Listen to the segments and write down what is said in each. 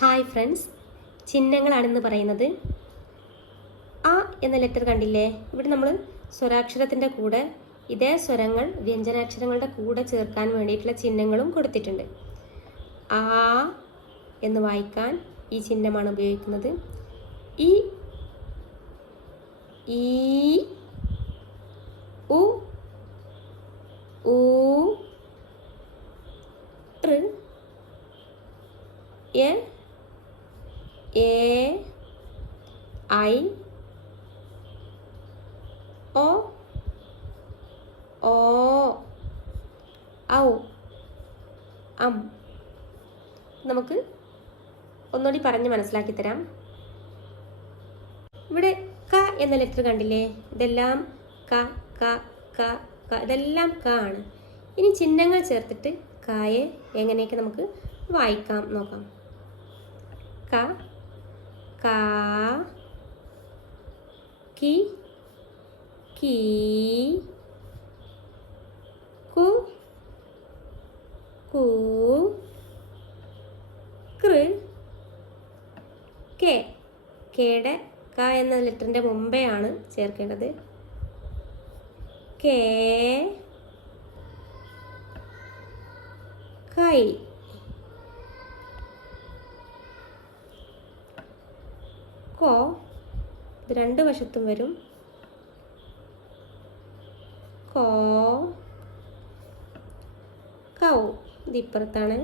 Hi friends, ചിഹ്നങ്ങളാണെന്ന് പറയുന്നത്. ആ എന്ന ലെറ്റർ കണ്ടില്ലേ? ഇവിടെ നമ്മൾ സ്വരാക്ഷരത്തിൻ്റെ കൂടെ ഇതേ സ്വരങ്ങൾ വ്യഞ്ജനാക്ഷരങ്ങളുടെ കൂടെ ചേർക്കാൻ വേണ്ടിയിട്ടുള്ള ചിഹ്നങ്ങളും കൊടുത്തിട്ടുണ്ട്. ആ എന്ന് വായിക്കാൻ ഈ ചിഹ്നമാണ് ഉപയോഗിക്കുന്നത്. ഈ ഉ ഊ ഋ എ ഐ ഒ ഓ ഔ അം. നമുക്ക് ഒന്നുകൂടി പറഞ്ഞ് മനസ്സിലാക്കി തരാം. ഇവിടെ ക എന്ന ലെറ്റർ കണ്ടില്ലേ? ഇതെല്ലാം ക ക ക ക ഇതെല്ലാം ക ആണ്. ഇനി ചിഹ്നങ്ങൾ ചേർത്തിട്ട് കായെ എങ്ങനെയൊക്കെ നമുക്ക് വായിക്കാം നോക്കാം. ക കാ കി കീ കു കൂ കൃ കെ. കെയുടെ ക എന്ന ലെറ്ററിൻ്റെ മുമ്പേ ആണ് ചേർക്കേണ്ടത്. കേ കൈ. കോ ഇത് രണ്ട് വശത്തും വരും. കോ കൗ ഇത് ഇപ്പുറത്താണ്.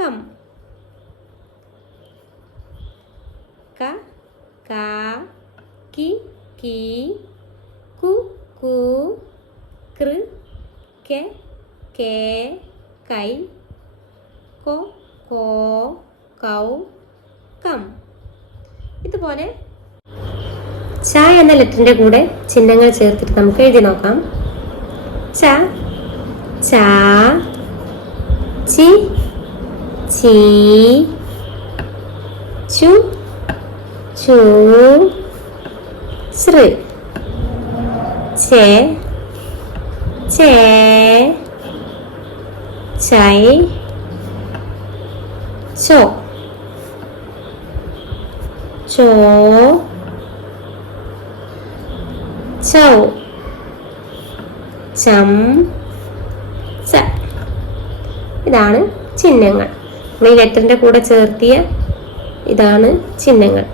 കം. ക കാ കി കീ കു കൂ കൃ കെ കേ കൈ കോ കോ കൗ കം. ഇതുപോലെ ച എന്ന ലെറ്ററിന്റെ കൂടെ ചിഹ്നങ്ങൾ ചേർത്തിട്ട് നമുക്ക് എഴുതി നോക്കാം. ച ചാ ചി ചീ ചു ചൂ ശ്ര ചേ ചേ ചൈ ചോ ചോ ചൗ ചം ച. ഇതാണ് ചിഹ്നങ്ങൾ. ഈ ലെറ്ററിന്റെ കൂടെ ചേർത്തിയ ഇതാണ് ചിഹ്നങ്ങൾ.